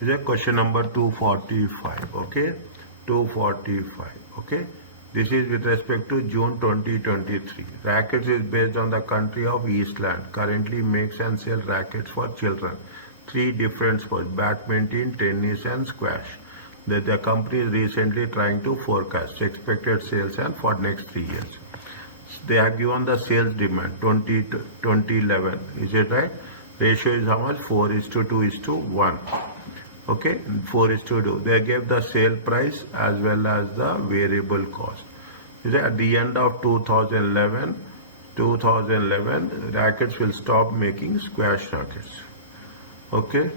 Is a question number 245. Okay, 245. Okay, this is with respect to June 2023. Rackets is based on the country of Eastland. Currently makes and sells rackets for children. Three different sports: badminton, tennis, and squash. The company is recently trying to forecast expected sales and for next 3 years. They have given the sales demand 2011. Is it right? Ratio is how much? 4 is to 2 is to 1. Okay, 4 is to 2. They gave the sale price as well as the variable cost. At the end of 2011, Racquetz will stop making squash rackets. Okay,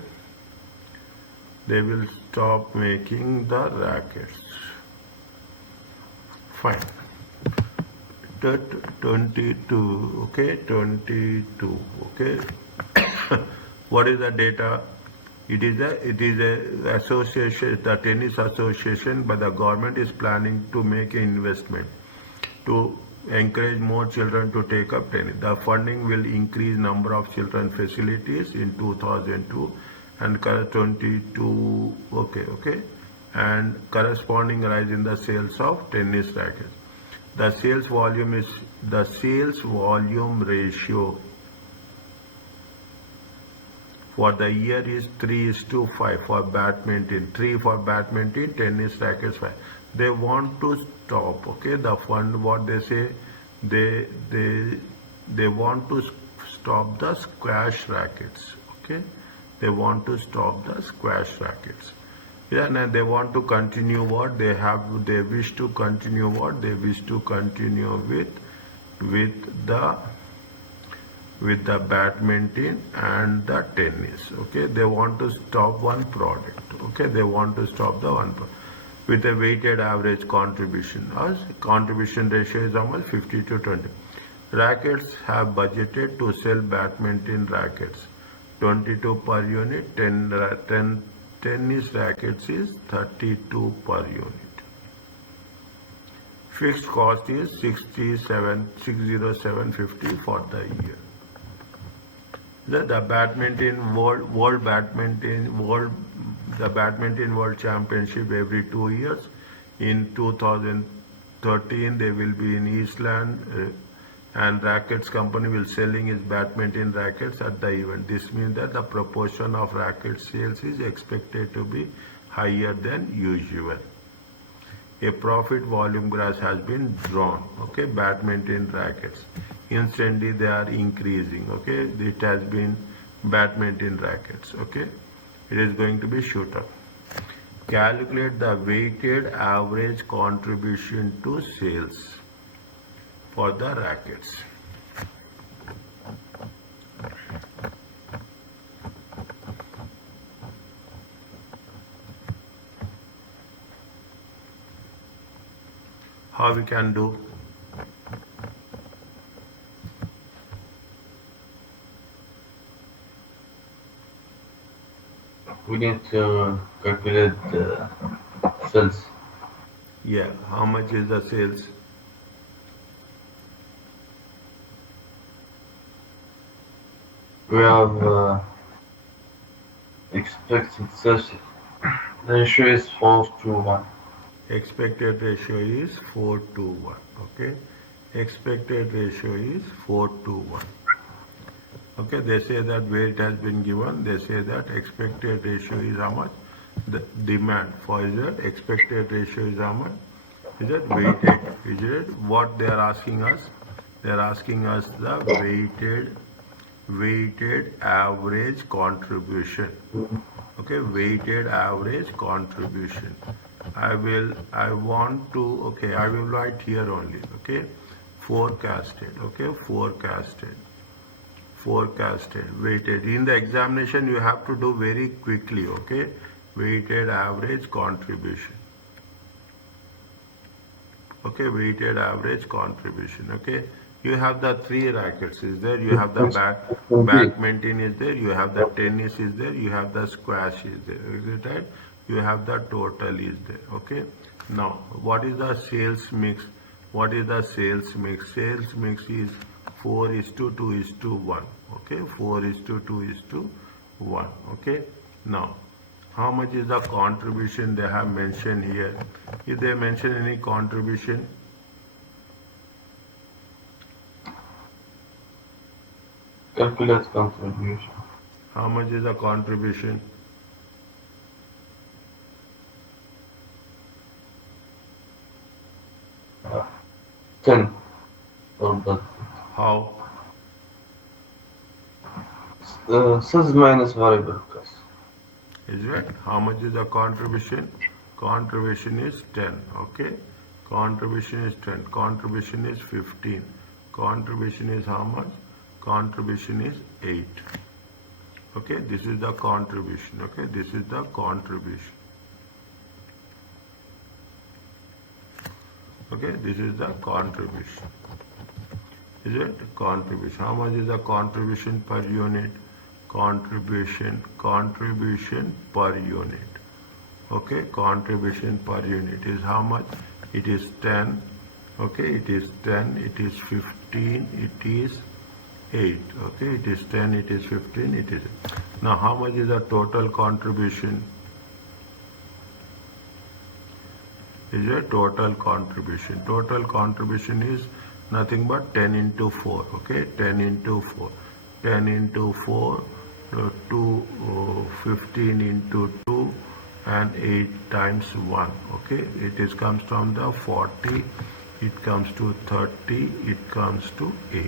they will stop making the rackets. Fine. 22. Okay, 22. Okay. What is the data? It is a association, the tennis association, but the government is planning to make an investment to encourage more children to take up tennis. The funding will increase number of children facilities in 2002 and 22. Okay, and corresponding rise in the sales of tennis rackets. The sales volume ratio for the year is 3 is to 5 for badminton, 3 for badminton, tennis rackets 5. They want to stop. Okay, the fund, what they say, they want to stop the squash rackets. Okay, they want to stop the squash rackets. Yeah, and they want to continue what they have. They wish to continue what they wish to continue with the badminton and the tennis. Okay, they want to stop one product. Okay, they want to stop the one product with a weighted average contribution. As contribution ratio is almost 50 to 20. Rackets have budgeted to sell badminton rackets 22 per unit, 10 tennis rackets is 32 per unit. Fixed cost is 60750 for the year. The badminton world championship every 2 years. In 2013 they will be in Eastland, and Racquetz company will selling its badminton rackets at the event. This means that the proportion of racket sales is expected to be higher than usual. A profit volume graph has been drawn. Okay, badminton rackets. Instantly they are increasing. Okay, it has been badminton rackets. Okay, it is going to be shoot up. Calculate the weighted average contribution to sales for the rackets. How we can do? We need to calculate the sales. Yeah, how much is the sales? We have expected sales. The ratio is 4 to 1. Expected ratio is 4 to 1. Okay, expected ratio is 4 to 1. Okay, they say that where it has been given, they say that expected ratio is how much? The demand for is that expected ratio is how much? Is it weighted? Is it what they are asking us? They are asking us the weighted average contribution. Okay, weighted average contribution. I will write here only. Okay, forecasted. Okay, forecasted, weighted. In the examination you have to do very quickly. Okay, weighted average contribution. Okay, weighted average contribution. Okay, you have the 3 rackets is there, you have the badminton is there, you have the tennis is there, you have the squash is there. Is it right? You have the total is there. Okay, now what is the sales mix? What is the sales mix? Sales mix is 4 is to 2 is to 1. Okay, 4 is to 2 is to 1. Okay, now How much is the contribution they have mentioned here? If they mention any contribution, Calculate contribution. how much is the contribution? Uh, 10 for that. How? Sales minus variable cost. Is it? How much is the contribution? Contribution is 10. Okay. Contribution is 10. Contribution is 15. Contribution is how much? Contribution is 8. Okay. This is the contribution. Okay. This is the contribution. Okay. This is the contribution. Is it? Contribution. How much is the contribution per unit? Contribution per unit. Okay, contribution per unit is how much? It is 10. Okay, it is 10, it is 15, it is 8. Okay, it is 10, it is 15, it is 8. Now, how much is the total contribution? Is a total contribution. Total contribution is nothing but 10 into 4. Okay, 10 into 4. 10 into 4, 15 into 2, and 8 times 1. Okay, it is comes from the 40, it comes to 30, it comes to 8.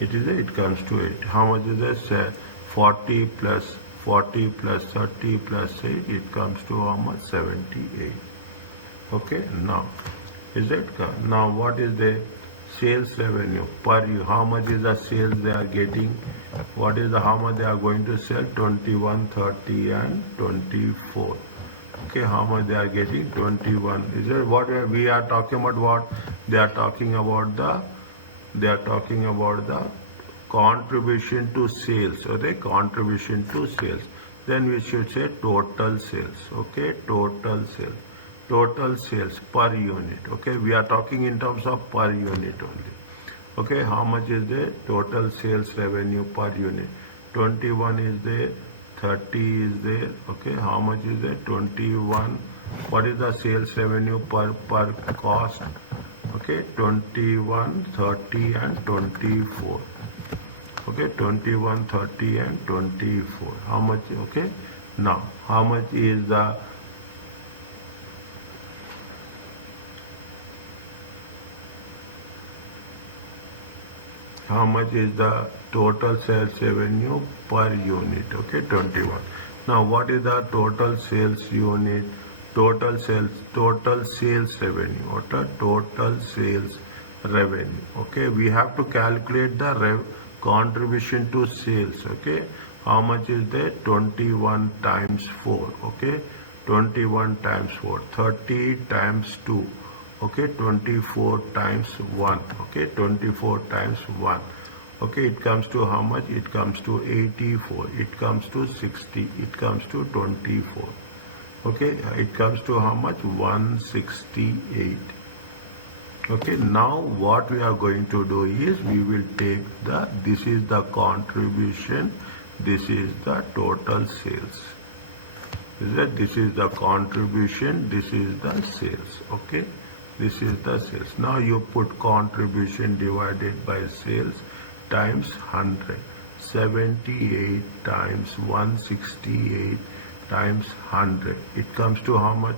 It comes to 8. How much is this? 40 plus 30 plus 8, it comes to how much? 78. Okay, now, is it? Now, what is the sales revenue per you? How much is the sales they are getting? What is the how much they are going to sell? 21, 30 and 24. Okay, how much they are getting? 21. Is it what we are talking about? What they are talking about? They are talking about the contribution to sales. Okay, contribution to sales. Then we should say total sales. Okay, total sales. Total sales per unit. Okay, we are talking in terms of per unit only. Okay, how much is the total sales revenue per unit? 21 is there, 30 is there. Okay, how much is there? 21. What is the sales revenue per cost? Okay, 21, 30 and 24. Okay, 21, 30 and 24. How much? Okay, now how much is the how much is the total sales revenue per unit? Okay, 21. Now, what is the total sales unit? Total sales revenue. What are total sales revenue? Okay, we have to calculate the contribution to sales. Okay, how much is that? 21 times 4. Okay, 21 times 4. 30 times 2. Okay, 24 times 1. Okay, 24 times 1. Okay, it comes to how much? It comes to 84. It comes to 60. It comes to 24. Okay, it comes to how much? 168. Okay, now what we are going to do is we will take this is the contribution, this is the total sales. This is the contribution, this is the sales. Okay, this is the sales. Now you put contribution divided by sales times 100. 78 times 168 times 100. It comes to how much?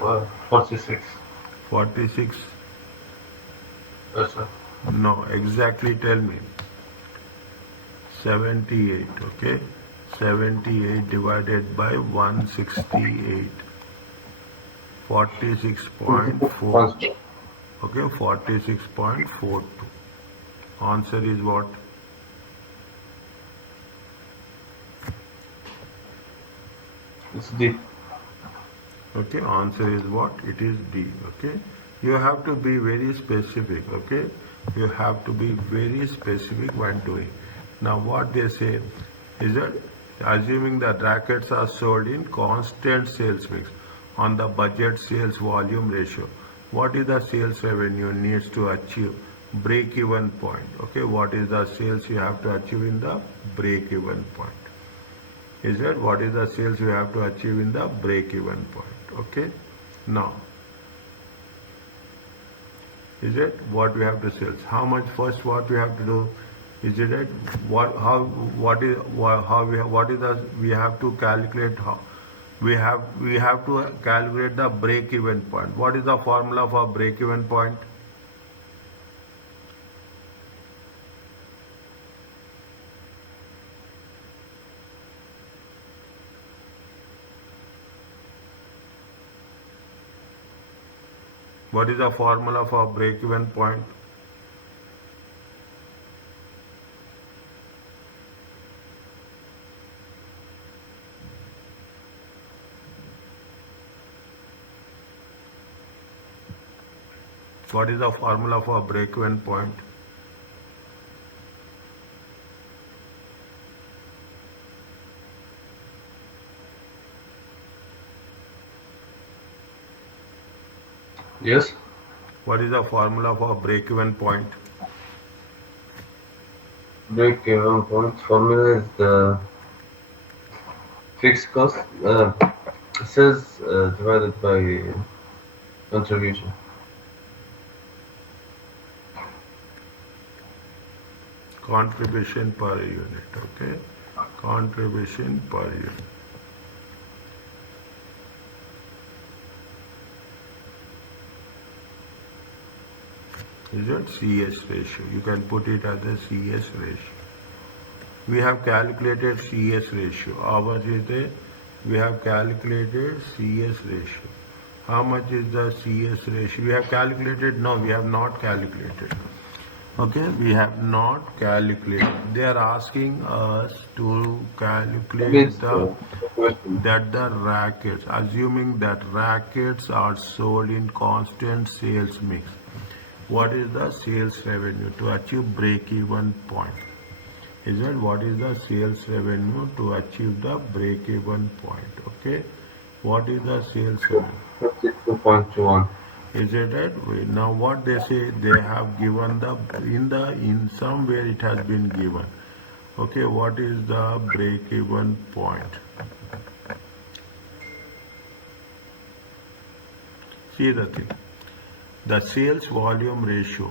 Well, 46. 46? Yes, sir. No, exactly tell me. 78, okay? 78 divided by 168. 46.4. Okay, 46.42. Answer is what? It's D. Okay, answer is what? It is D. Okay, you have to be very specific. Okay, you have to be very specific when doing. Now what they say is that Assuming that rackets are sold in constant sales mix on the budget sales volume ratio, what is the sales revenue needs to achieve break even point? Okay, what is the sales you have to achieve in the break even point? Is that what is the sales you have to achieve in the break even point? Okay, now is it what we have to sell? How much first what we have to do? Is it what how what is how we have, what is the we have to calculate how we have to calculate the break even point. What is the formula for break even point? What is the formula for break even point? What is the formula for break even point? Yes. What is the formula for break even point? Break even point formula is the fixed cost sales divided by contribution. Contribution per unit. Okay, contribution per unit. Is it CS ratio? You can put it as a CS ratio. We have calculated CS ratio. Ours is the we have calculated CS ratio. How much is the CS ratio? We have calculated? No, we have not calculated. Okay, we have not calculated. They are asking us to calculate It's the question. that the rackets, assuming that rackets are sold in constant sales mix. What is the sales revenue to achieve break even point? Is that what is the sales revenue to achieve the break even point? Okay, what is the sales revenue? 52.21. Is it right? Now what they say, they have given in somewhere it has been given. Okay, what is the break even point? See the thing. The sales volume ratio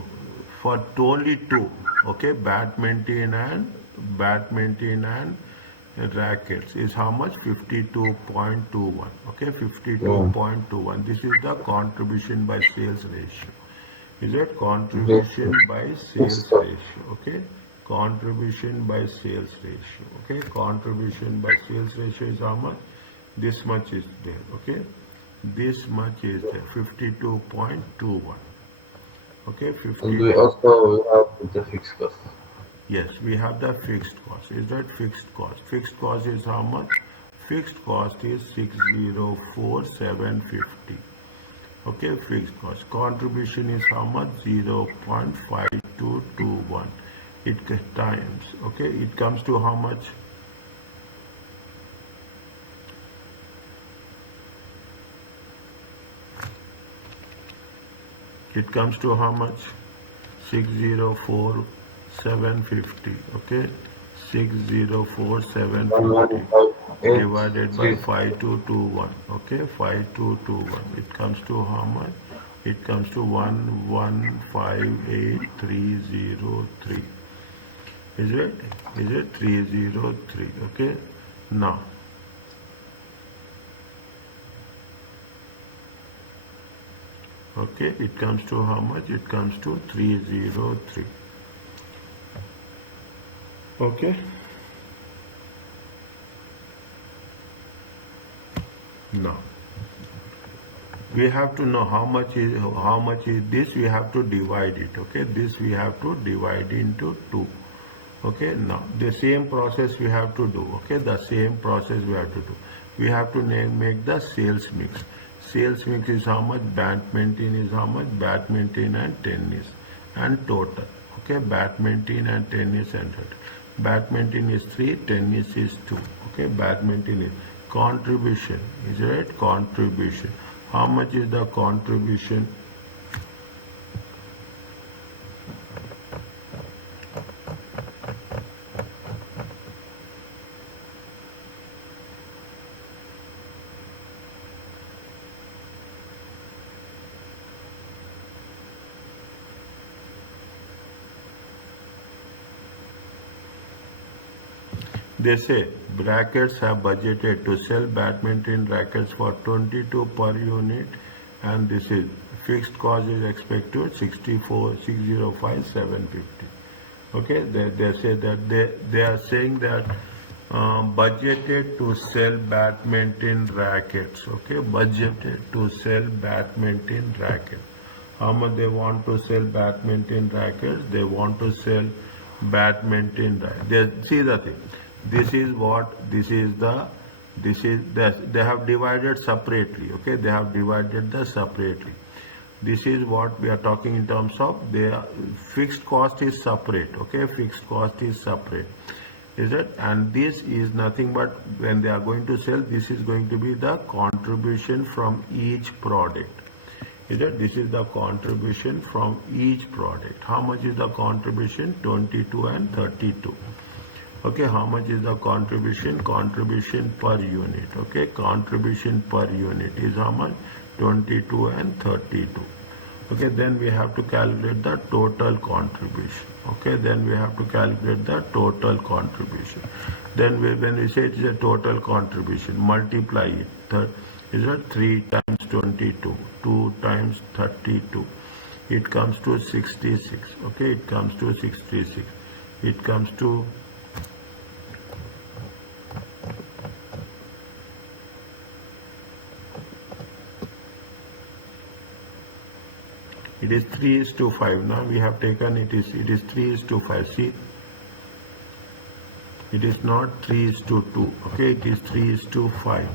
for only two, okay, badminton and rackets is how much? 52.21. Okay, 52.21. This is the contribution by sales ratio. Is it contribution by Fixed sales cost. ratio? Okay, contribution by sales ratio. Okay, contribution by sales ratio is how much? This much is there. Okay, this much is there. 52.21. Okay, And we 52. also have the fixed cost. Yes, we have the fixed cost. Is that fixed cost? Fixed cost is how much? Fixed cost is 604,750. Okay, fixed cost. Contribution is how much? 0.5221. It times. Okay, it comes to how much? It comes to how much? 604,750. Okay, 604,750 divided by 115.83. 5221. Okay, 5221. It comes to how much? It comes to 1158303. Is it? Is it 303? Okay. Now, okay, it comes to how much? It comes to 303. Okay. Now, we have to know how much is this. We have to divide it. Okay, this we have to divide into 2. Okay, now the same process we have to do. Okay, the same process we have to do. We have to make the sales mix. Sales mix is how much? Badminton is how much? Badminton and tennis and total. Okay, badminton and tennis and total. badminton is 3, tennis is 2. Okay, badminton is contribution. Is it right? Contribution. How much is the contribution? They say Racquetz have budgeted to sell badminton rackets for 22 per unit, and this is fixed cost is expected 64, 605, 750. Okay, they say that they are saying that budgeted to sell badminton rackets. Okay, budgeted to sell badminton rackets. How much they want to sell badminton rackets? They want to sell badminton rackets. See the thing. This is what, they have divided separately. Okay, they have divided the separately. This is what we are talking in terms of the fixed cost is separate. Okay, fixed cost is separate. Is it? And this is nothing but when they are going to sell, this is going to be the contribution from each product. Is it? This is the contribution from each product. How much is the contribution? 22 and 32. Okay, how much is the contribution? Contribution per unit. Okay, contribution per unit is how much? 22 and 32. Okay, then we have to calculate the total contribution. Okay, then we have to calculate the total contribution. Then when we say it is a total contribution, multiply it. Is it 3 times 22, 2 times 32. It comes to 66. Okay, it comes to 66. It comes to it is 3:5. Now we have taken it is 3:5. See, it is not 3:2. Okay, it is 3:5.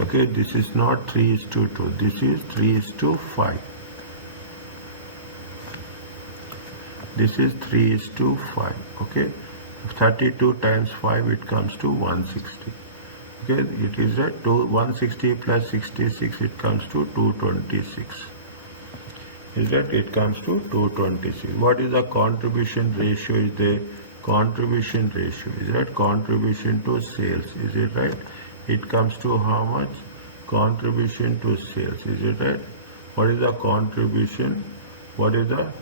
Okay, this is not 3:2. This is 3:5. This is 3:5. Okay, 32 times 5, it comes to 160. Okay, it is a 160 plus 66, it comes to 226. Is that it comes to 226. What is the contribution ratio? Is the contribution ratio? Is that contribution to sales? Is it right? It comes to how much? Contribution to sales. Is it right? What is the contribution? What is the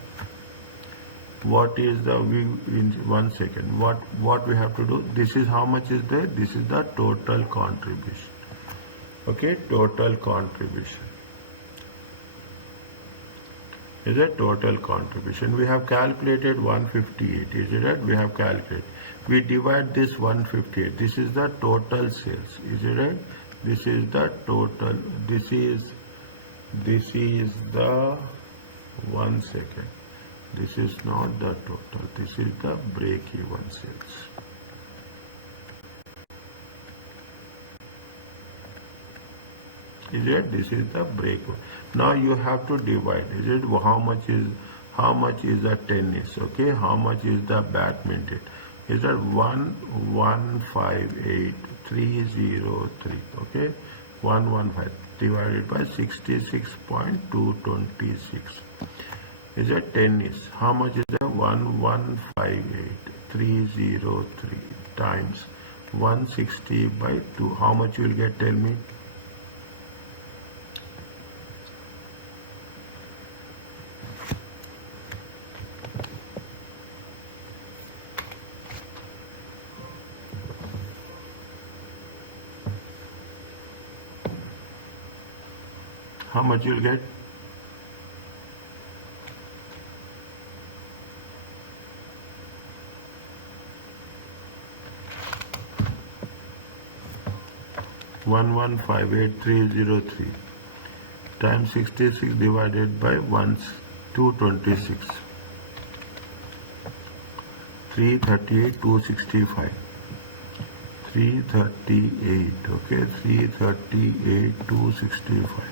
in 1 second? What we have to do? This is how much is there? This is the total contribution. Okay, total contribution. Is a total contribution. We have calculated 158. Is it right? We have calculated. We divide this 158. This is the total sales. Is it right? This is the total. This is the 1 second. This is not the total. This is the break-even sales. Is it? This is the break. Now you have to divide. Is it? How much is the tennis? Okay. How much is the badminton? Is that 1158,303? Okay. 115 divided by 66.226. Is that tennis? How much is that? 1158,303 times 160 by 2. How much you will get? Tell me. How much you'll get? One 158,303 times 66 divided by 226. 338,265. 338. Okay, 338,265.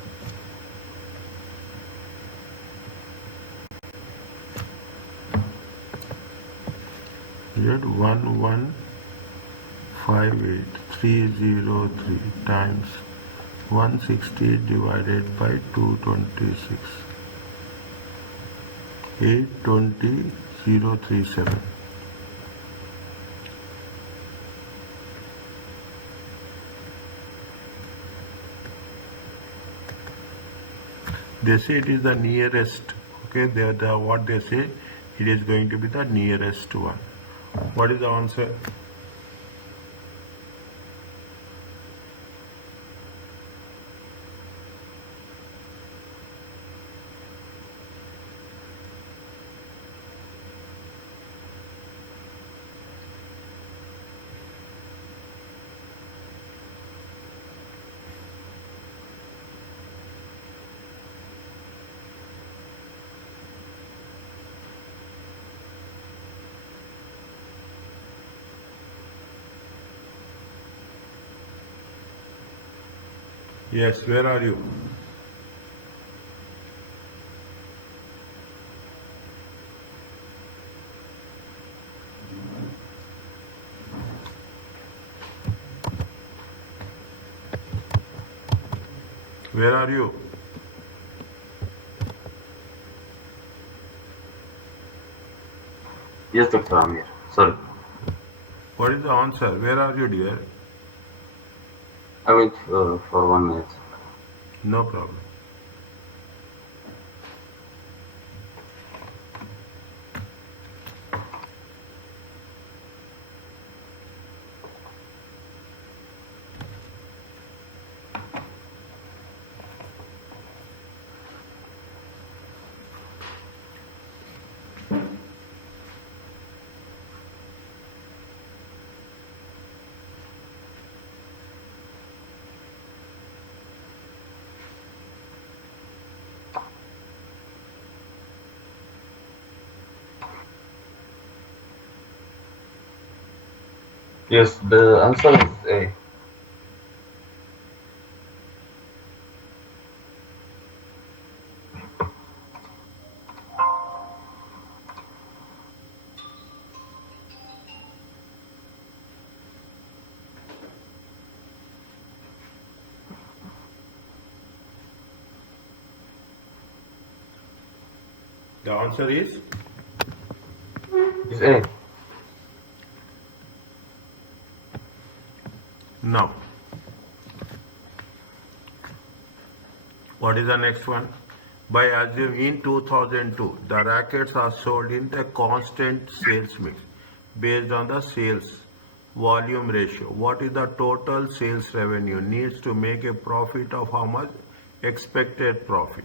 it 1158303 times 160 divided by 226, 820037. They say it is the nearest. Okay, what they say, it is going to be the nearest one. What is the answer? Yes, where are you? Where are you? Yes, Dr. Amir. Sorry. What is the answer? Where are you, dear? I wait for 1 minute. No problem. Yes, the answer is A. The answer is Is A. no. What is the next one? By assuming in 2002, the rackets are sold in the constant sales mix based on the sales volume ratio. What is the total sales revenue needs to make a profit of how much? Expected profit.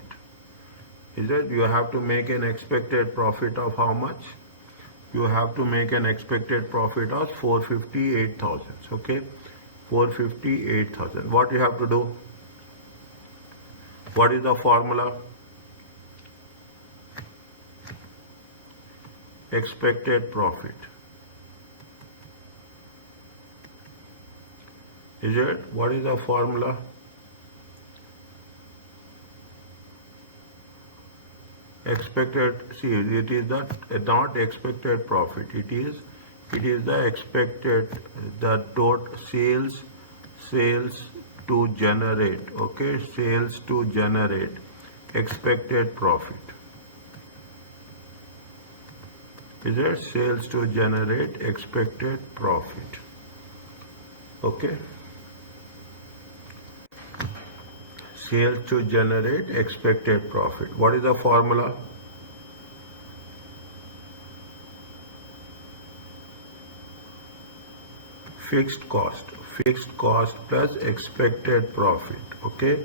Is it? You have to make an expected profit of how much? You have to make an expected profit of 458,000. Okay, 458,000. What you have to do? What is the formula? Expected profit. Is it? What is the formula? Expected, see, it is not expected profit. It is the expected, the total sales to generate. Okay, sales to generate expected profit. Is it? Sales to generate expected profit. Okay. Sales to generate expected profit. What is the formula? Fixed cost plus expected profit. Okay,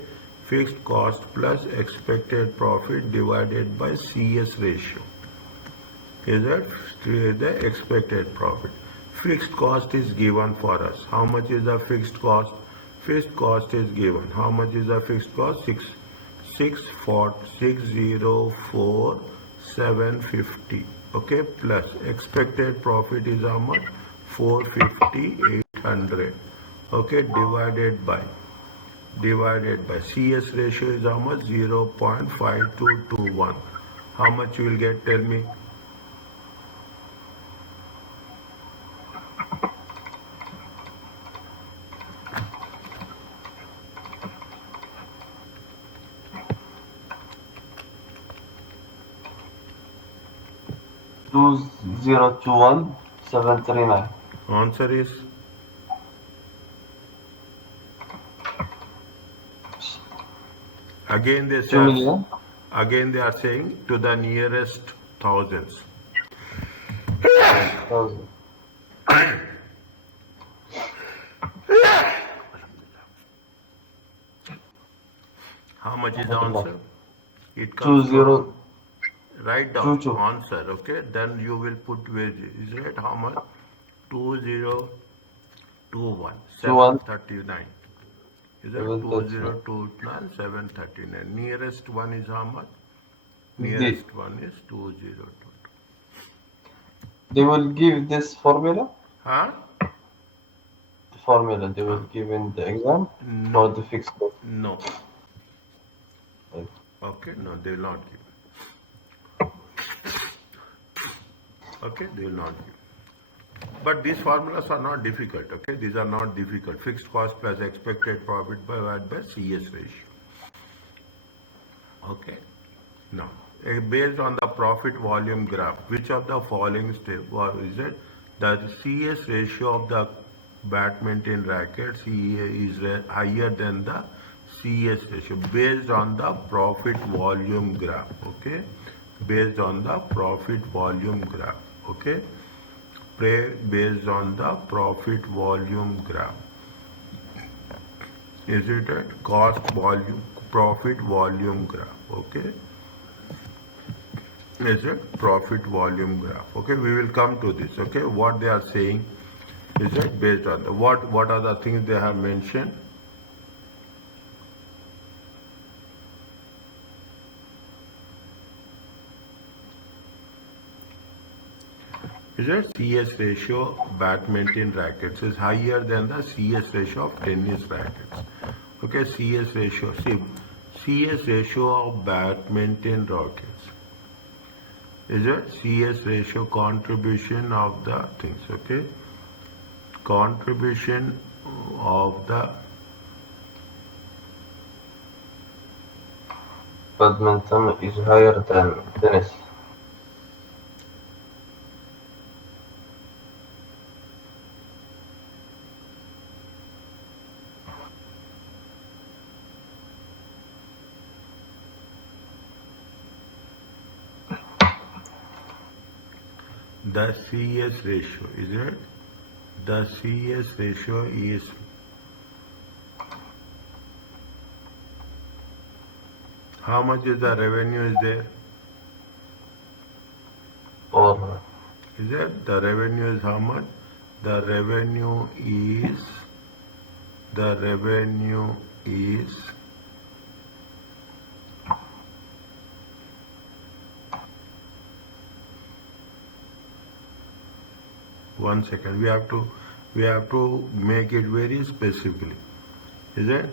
fixed cost plus expected profit divided by CS ratio. Is that the expected profit? Fixed cost is given for us. How much is the fixed cost? Fixed cost is given. How much is the fixed cost? 604,750. Okay, plus expected profit is how much? 450,800. Okay, divided by CS ratio is how much? 0.5221. How much you will get? Tell me. 2021-739. Answer is again they 2 say million. again they are saying to the nearest thousands. Thousand. How much is the Alhamdulillah. answer? It comes from 2022. write down answer, okay? Then you will put wage. Is it how much? 2021 21 739. Is it 739. 2029 739? Nearest one is how much? D. Nearest one is 2022. They will give this formula. Huh? The formula they will give in the exam for No. the fixed cost. No. Like, Okay, no, they will not give. Okay, they will not give. But these formulas are not difficult, okay? These are not difficult. Fixed cost plus expected profit divided by CS ratio. Okay? Now, based on the profit volume graph, which of the following step is it? The CS ratio of the badminton rackets is higher than the CS ratio based on the profit volume graph, okay? Based on the profit volume graph, okay? Based on the profit volume graph. Is it a cost volume, profit volume graph, okay? Is it profit volume graph, okay? We will come to this, okay? What they are saying is it based on the, what are the things they have mentioned? Is it CS ratio badminton rackets is higher than the CS ratio of tennis rackets. Okay, CS ratio, see, CS ratio of badminton rackets. Is it CS ratio contribution of the things, okay? Contribution of the badminton is higher than tennis. the CS ratio, is it? The CS ratio is how much is the revenue is there? Or Is it? The revenue is how much? The revenue is 1 second. We have to make it very specifically. Is it?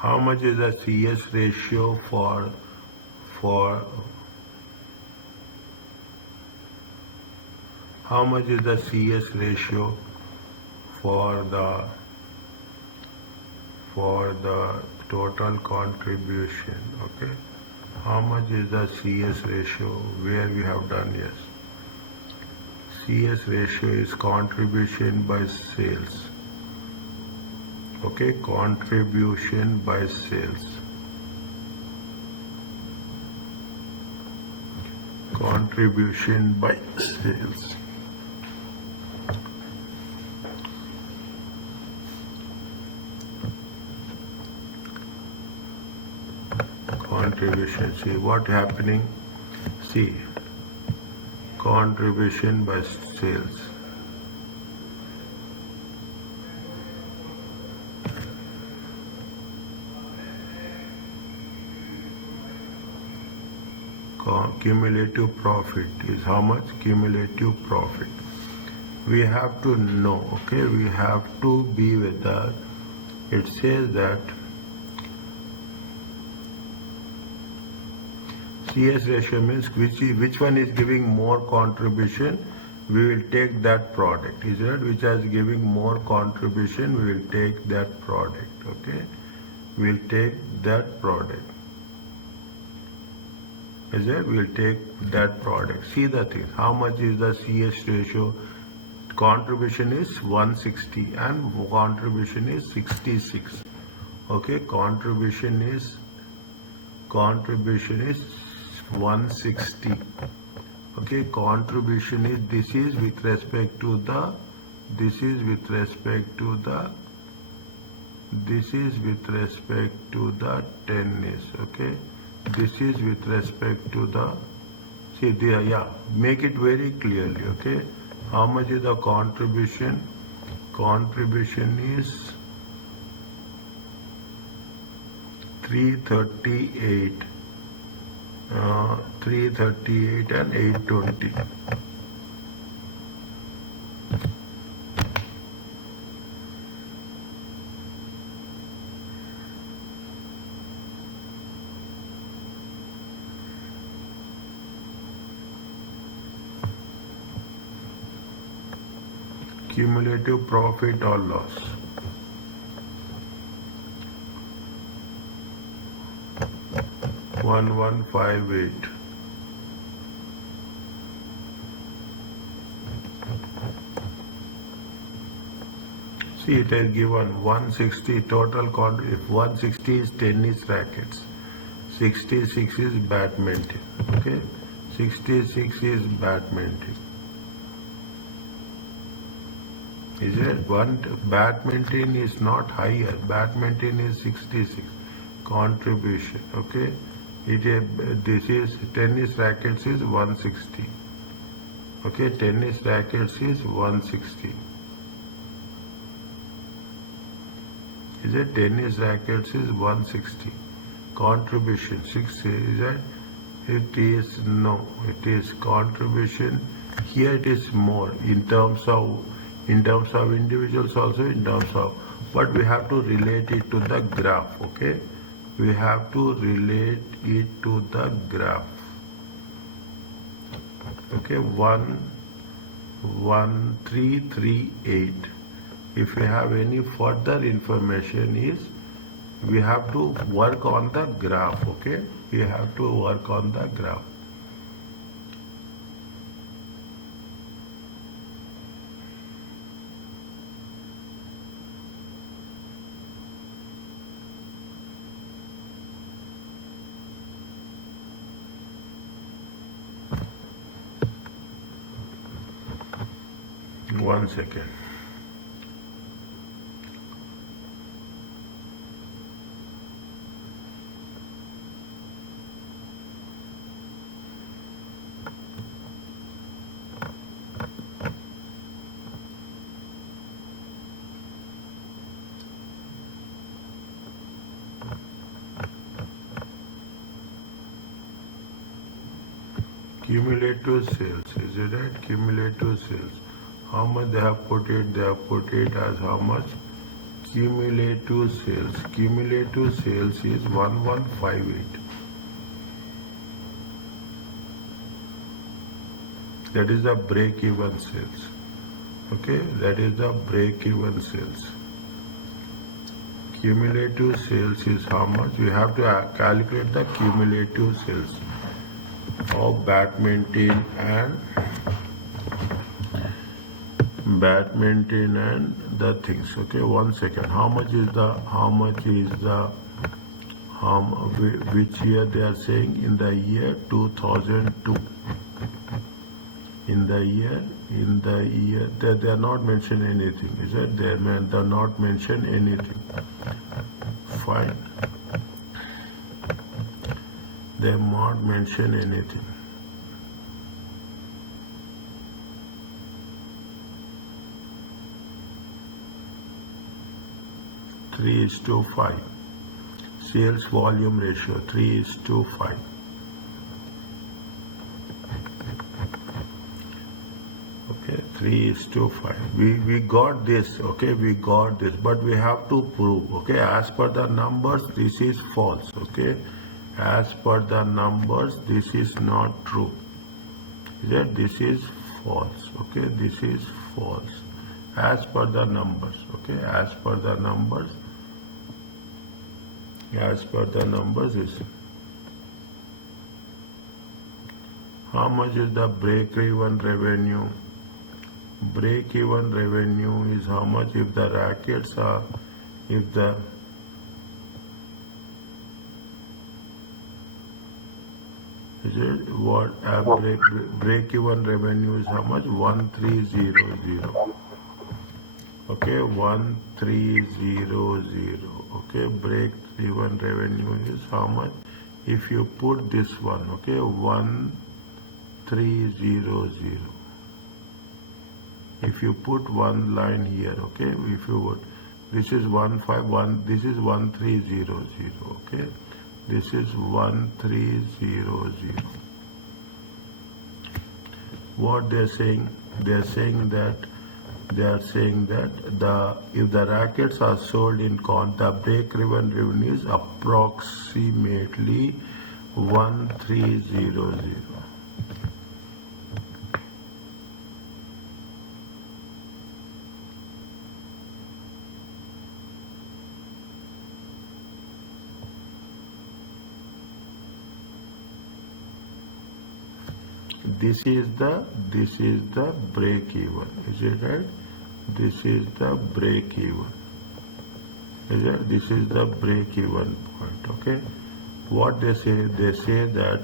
How much is the CS ratio for how much is the CS ratio for the total contribution, okay? How much is the CS ratio where we have done, yes? CS ratio is contribution by sales. Okay, contribution by sales. Contribution by sales. Contribution, see what happening? See, contribution by sales. Cumulative profit is how much? Cumulative profit. we have to know, okay, we have to be with that. It says that CS ratio means which one is giving more contribution, we will take that product. Is that which is giving more contribution, we will take that product, okay? We will take that product. Is that we will take that product. See the thing. How much is the CS ratio? Contribution is 160 and contribution is 66. Okay, contribution is 160. Okay, contribution is this is with respect to the this is with respect to the 10 is okay. This is with respect to the see there, yeah, make it very clearly, okay. How much is the contribution? Contribution is 338 and 820. Cumulative profit or loss. $1,158. See, it has given 160 total. If 160 is tennis rackets, 66 is badminton. Okay, 66 is badminton. Is it one? Badminton is not higher. Badminton is 66 contribution. Okay, this is tennis rackets is 160. Okay, tennis rackets is 160. Is it tennis rackets is 160? Contribution 60. Is that? It is no. It is contribution. Here it is more in terms of individuals also in terms of, but we have to relate it to the graph. Okay, we have to relate it to the graph. Okay, 11338. If we have any further information is we have to work on the graph. Okay, we have to work on the graph. One second. Cumulative sales, is it right? Cumulative sales. How much they have put it? They have put it as how much? Cumulative sales. Cumulative sales is 1158. That is the break-even sales. Okay, that is the break-even sales. Cumulative sales is how much? We have to calculate the cumulative sales of badminton and the things. Okay, one second. Which year they are saying? In the year 2002. In the year they are not mention anything. Is it? They are not mention anything. Fine. They have not mention anything. Three is to 5. Sales volume ratio 3:5. Okay, 3:5. We got this, okay, we got this, but we have to prove, okay, as per the numbers, this is false, okay, as per the numbers, this is not true. Is that this is false, okay, this is false, as per the numbers, okay, as per the numbers, is how much is the break-even revenue? Break-even revenue is how much if the rackets are, if the is it what break-even revenue is how much? 1300. Okay, 1300. Okay, break-even revenue is how much? If you put this one, okay, 1300. If you put one line here, okay, if you would, this is 151, this is 1300, okay, this is 1300. What they're saying? They're saying that if the rackets are sold in the break-even revenue is approximately 1300. This is the break even, is it right? This is the break even, is it? This is the break even point, okay? What they say that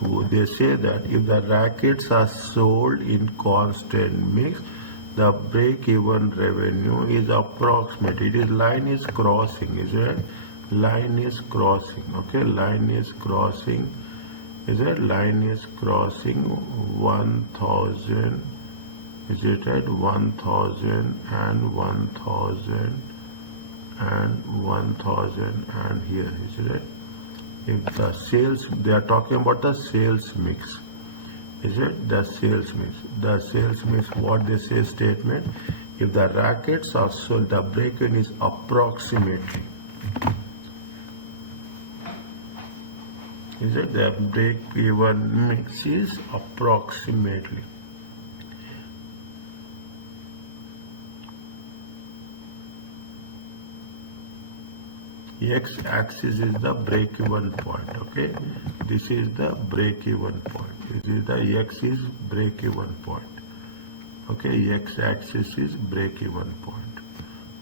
if the rackets are sold in constant mix, the break even revenue is approximate. It is line is crossing, is it? Line is crossing, okay? Line is crossing. Is that line is crossing 1000, is it right? 1000 and 1000 and 1000 and here, is it right? If the sales, they are talking about the sales mix, is it? The sales mix. The sales mix, what they say statement, if the rackets are sold, the break-even is approximately, is it? The break-even mix is approximately. X-axis is the break-even point, okay? This is the break-even point. This is the X is break-even point, okay? X-axis is break-even point.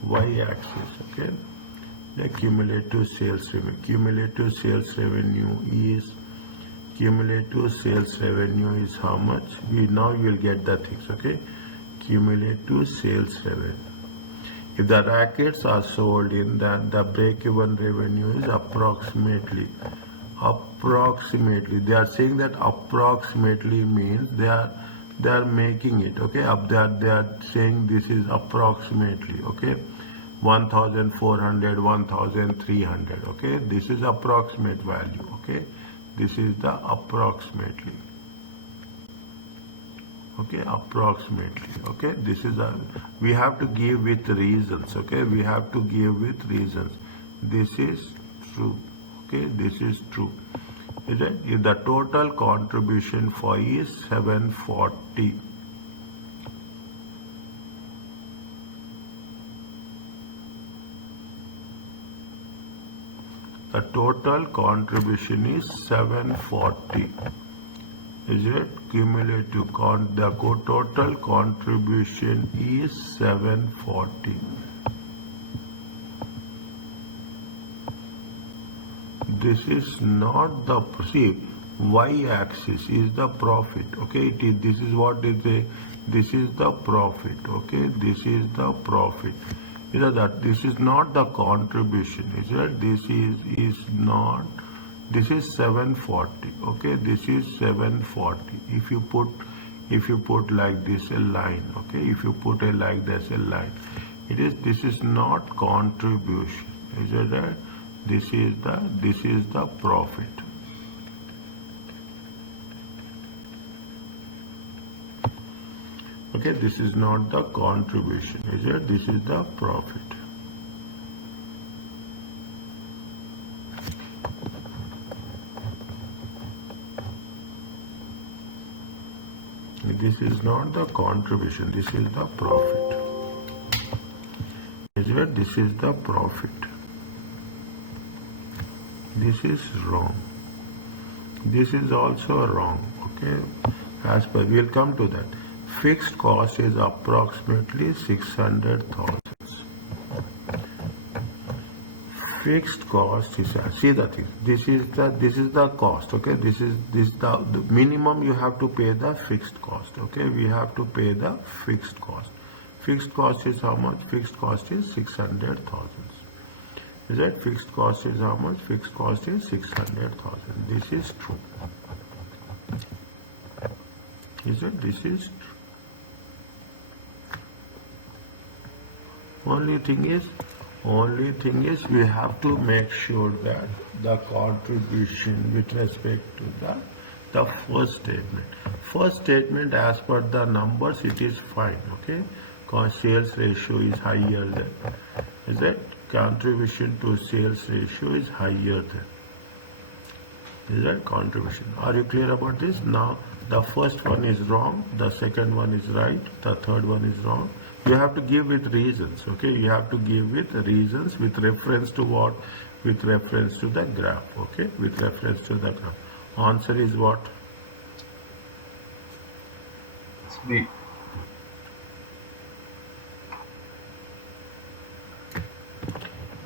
Y-axis, okay? The cumulative sales revenue. Cumulative sales revenue is how much? Now you will get the things, okay? Cumulative sales revenue. If the rackets are sold in that, the break-even revenue is approximately. They are saying that approximately means they are making it, okay? They are saying this is approximately, okay? 1400, 1300, okay? This is approximate value, okay? This is the approximately, okay? Approximately, okay? This is we have to give with reasons, okay? We have to give with reasons. This is true, okay? This is true. Is it? If the total contribution for is 740, the total contribution is 740. Is it? Cumulative the total contribution is 740. This is not the, see, y-axis is the profit, okay? This is what it is. This is the profit, okay? This is the profit. You know that this is not the contribution, is it? This is not. This is 740, okay? This is 740. If you put like this a line, okay? If you put a like this a line, this is not contribution, is it right? This is the profit. Okay, this is not the contribution, is it? This is the profit. This is not the contribution, this is the profit. Is it? This is the profit. This is wrong. This is also wrong. Okay, as per, we'll come to that. Fixed cost is approximately 600,000. Fixed cost is, see the thing, this is the cost. Okay, this is the minimum you have to pay the fixed cost. Okay, we have to pay the fixed cost. Fixed cost is how much? Fixed cost is 600,000. Is that fixed cost is how much? Fixed cost is 600,000. This is true. Is it? This is true. Only thing is we have to make sure that the contribution with respect to the first statement. First statement, as per the numbers, it is fine. Okay, because sales ratio is higher than, is that contribution to sales ratio is higher than, is that contribution. Are you clear about this? Now the first one is wrong, the second one is right, the third one is wrong. You have to give with reasons. Okay, you have to give with reasons with reference to what? With reference to the graph. Okay, with reference to the graph. Answer is what? It's B.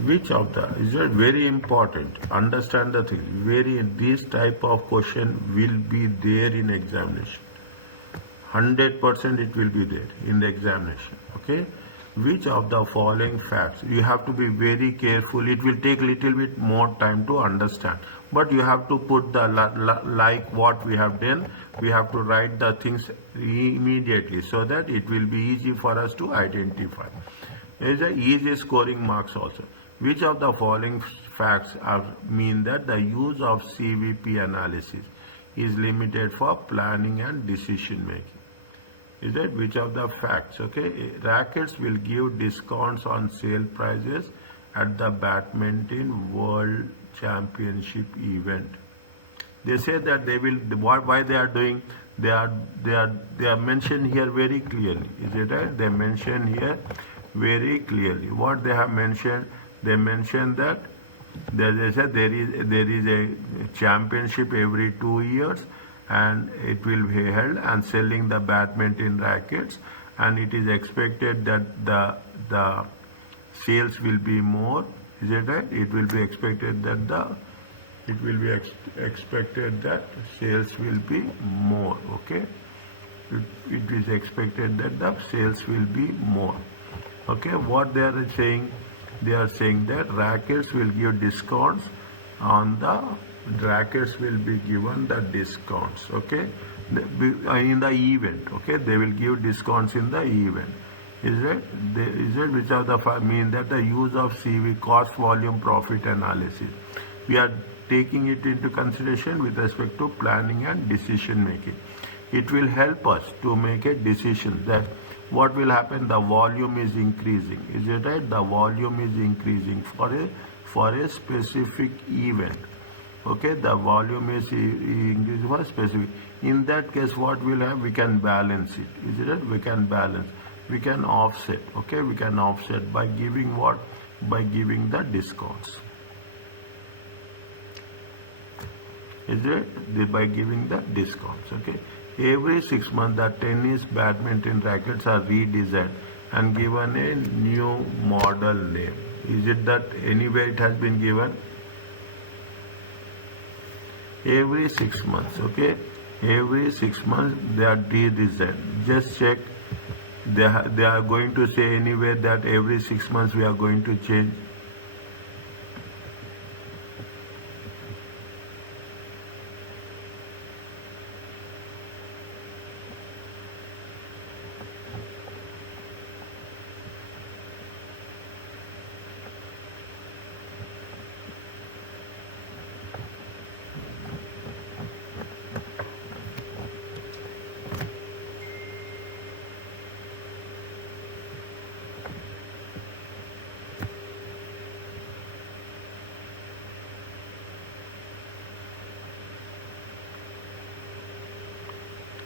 Which of the, is it very important? Understand the thing. This type of question will be there in examination. 100% it will be there in the examination. Okay, which of the following facts? You have to be very careful. It will take little bit more time to understand, but you have to put the like what we have done. We have to write the things immediately so that it will be easy for us to identify. There is a easy scoring marks also. Which of the following facts mean that the use of CVP analysis is limited for planning and decision making? Is that which of the facts? Okay, Racquetz will give discounts on sale prices at the badminton world championship event. They say that they will, why they are doing, they are mentioned here very clearly. Is it right? They mention here very clearly. What they have mentioned, they mentioned that they said there is a championship every 2 years, and it will be held and selling the badminton rackets, and it is expected that the sales will be more. Is it right? It will be expected that sales will be more. Okay, it is expected that the sales will be more. Okay, what they are saying? They are saying that Racquetz will give discounts on the Racquetz will be given the discounts. Okay, in the event. Okay, they will give discounts in the event. Is it which of the mean that the use of CV, cost volume profit analysis, we are taking it into consideration with respect to planning and decision making. It will help us to make a decision that what will happen, the volume is increasing. Is it right? The volume is increasing for a specific event. Okay, the volume is increasing for specific. In that case, what we'll have, we can balance it. Is it right? We can balance. We can offset. Okay, we can offset by giving what? By giving the discounts. Is it? By giving the discounts. Okay. Every 6 months, the tennis, badminton rackets are redesigned and given a new model name. Is it that anywhere it has been given? Every 6 months, okay? Every 6 months they are redesigned. Just check. They are going to say anywhere that every 6 months we are going to change.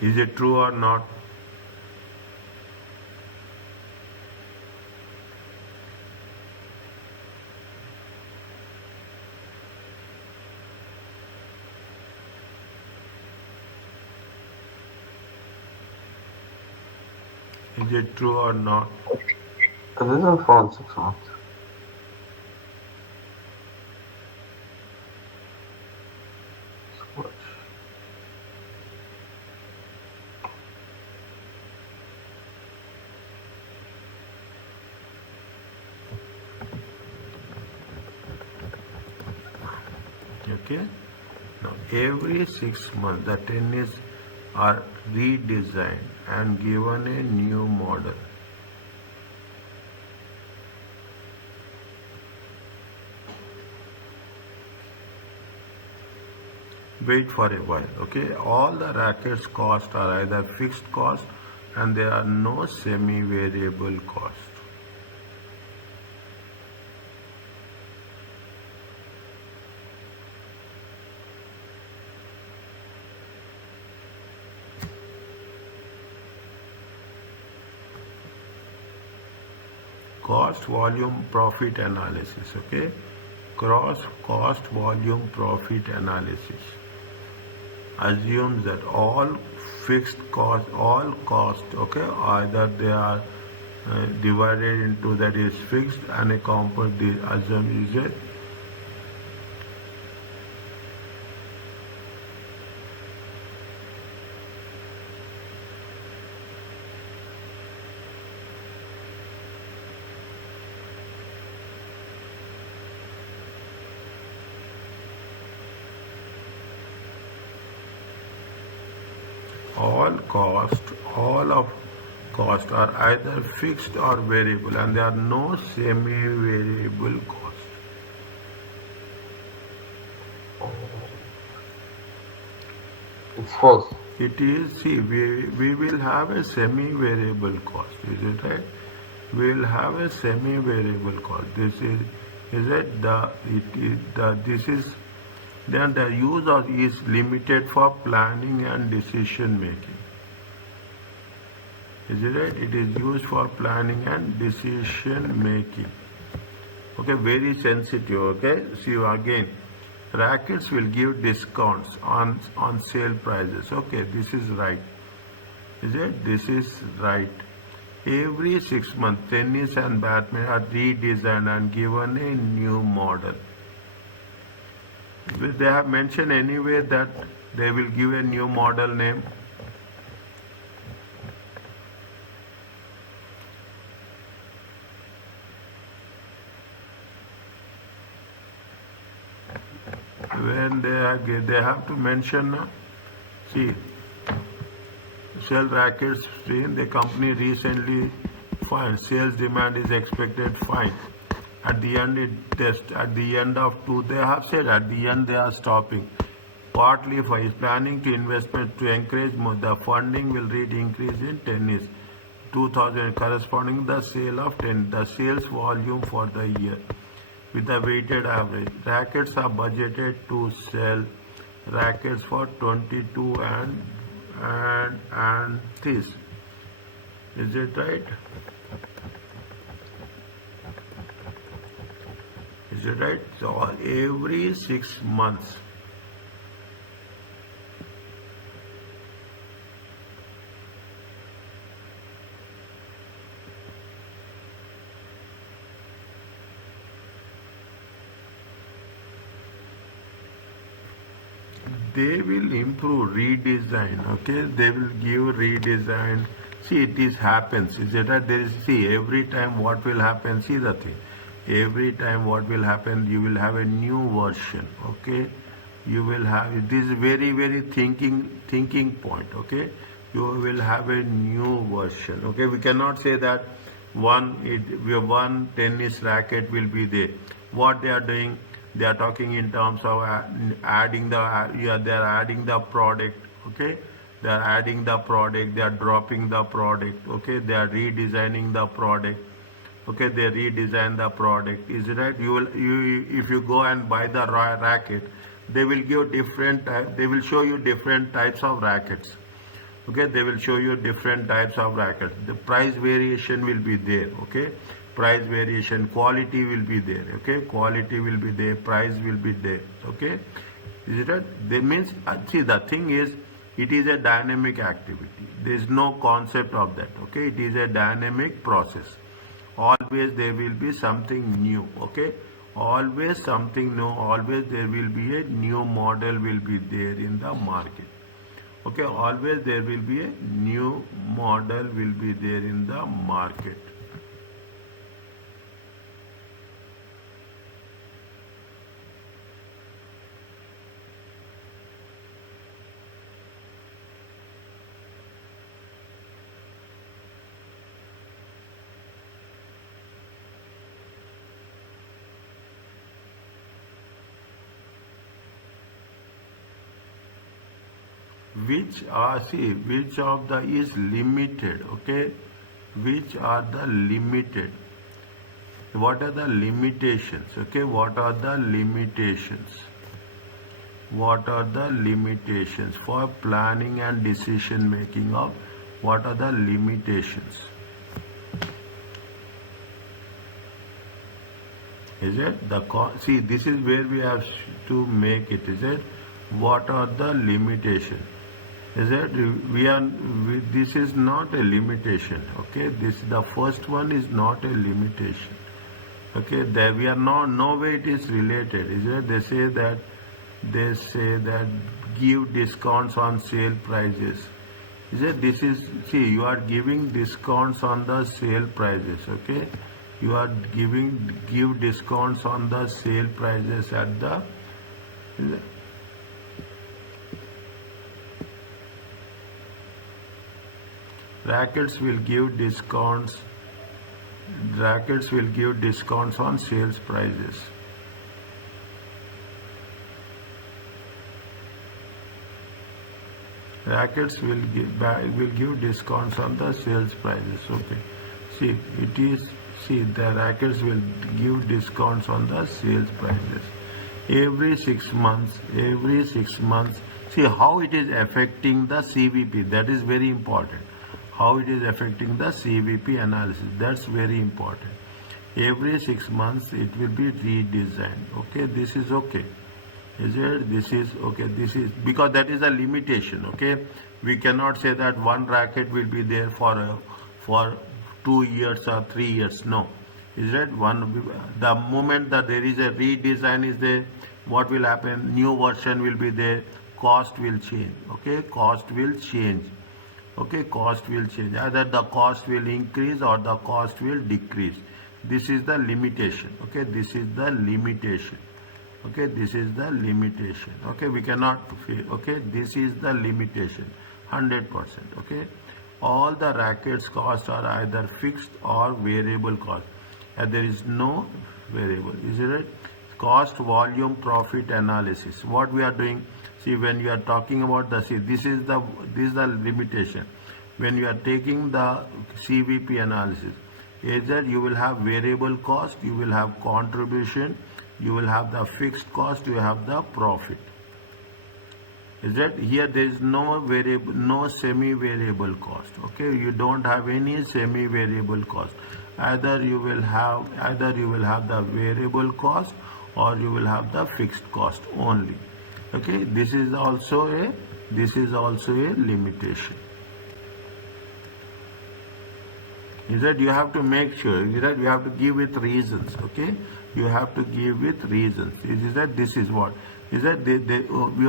Is it true or not? Is it true or not? It isn't for 6 months. Switch. Okay. Now every 6 months the tennis are redesigned and given a new model. Wait for a while. Okay. All the rackets cost are either fixed cost and there are no semi-variable cost. Cost volume profit analysis. Okay. Cross cost volume profit analysis assumes that all fixed cost, all cost, okay, either they are divided into that is fixed and a component assume is it. All of cost are either fixed or variable and there are no semi-variable cost. It's false. It is, see, we will have a semi-variable cost, is it right? We will have a semi-variable cost. This is it this is, then the use of is limited for planning and decision making. Is it right? It is used for planning and decision making. Okay, very sensitive. Okay, see you again. Rackets will give discounts on sale prices. Okay, this is right. Is it? This is right. Every 6 months, tennis and badminton are redesigned and given a new model. They have mentioned anyway that they will give a new model name. When they have to mention, see, sell rackets, the company recently fine, sales demand is expected fine. At the end, at the end of two, they have said at the end they are stopping. Partly for is planning to investment to encourage more, the funding will read increase in tennis. 2000 corresponding the sale of 10, the sales volume for the year with the weighted average. Rackets are budgeted to sell rackets for 22 and this. Is it right? Is it right? So every 6 months. They will improve, redesign, okay? They will give redesign. See, it is happens. Is it that there is, see, every time what will happen, see the thing. Every time what will happen, you will have a new version, okay? You will have, it is very, very thinking point, okay? You will have a new version, okay? We cannot say that one tennis racket will be there. What they are doing, they are talking in terms of adding they are adding the product, okay? They are adding the product, they are dropping the product, okay? They are redesigning the product, okay? They redesign the product. Is it right? If you go and buy the racket, they will give different. They will show you different types of rackets. Okay, they will show you different types of rackets. The price variation will be there. Okay, price variation, quality will be there. Okay, quality will be there, price will be there. Okay, is it right? That means, see, the thing is, it is a dynamic activity. There is no concept of that. Okay, it is a dynamic process. Always there will be something new. Okay, always something new. Always there will be a new model will be there in the market. Okay, always there will be a new model will be there in the market. Which of the is limited. Okay, which are the limited, what are the limitations? Okay, what are the limitations, what are the limitations for planning and decision making of, what are the limitations? Is it the see, this is where we have to make it. Is it, what are the limitations? Is it, this is not a limitation. Okay, this, the first one is not a limitation. Okay, there we are no way it is related. Is it, they say that give discounts on sale prices. Is it, this is, see, you are giving discounts on the sale prices. Okay, you are give discounts on the sale prices at the, Racquetz will give discounts. Racquetz will give discounts on sales prices. Racquetz will give discounts on the sales prices. Okay. See, it is, see, the Racquetz will give discounts on the sales prices. Every 6 months, see how it is affecting the CVP. That is very important. How it is affecting the CVP analysis. That's very important. Every 6 months it will be redesigned. Okay, this is okay. Is it? This is okay. This is, because that is a limitation. Okay, we cannot say that one racket will be there for 2 years or 3 years. No. Is it? The moment that there is a redesign is there, what will happen? New version will be there. Cost will change. Okay, cost will change. Okay, cost will change. Either the cost will increase or the cost will decrease. This is the limitation. Okay, this is the limitation. Okay, this is the limitation. Okay, we cannot fail. Okay, this is the limitation. 100%. Okay, all the Racquetz costs are either fixed or variable cost. And there is no variable. Is it right? Cost, volume, profit analysis. What we are doing? See, when you are talking about the, see, this is the limitation. When you are taking the CVP analysis, either you will have variable cost, you will have contribution, you will have the fixed cost, you have the profit. Is that here? There is no variable, no semi-variable cost. Okay, you don't have any semi-variable cost. Either you will have the variable cost or you will have the fixed cost only. Okay, this is also a limitation. Is that you have to make sure that you have to give with reasons. Okay, you have to give with reasons. Is that this is what is that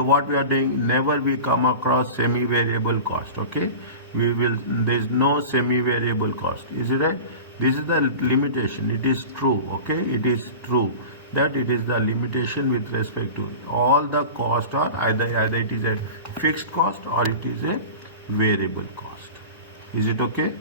what we are doing? Never we come across semi-variable cost. Okay, there is no semi-variable cost. Is it right? This is the limitation. It is true. Okay, it is true that it is the limitation with respect to all the cost are either it is a fixed cost or it is a variable cost. Is it okay?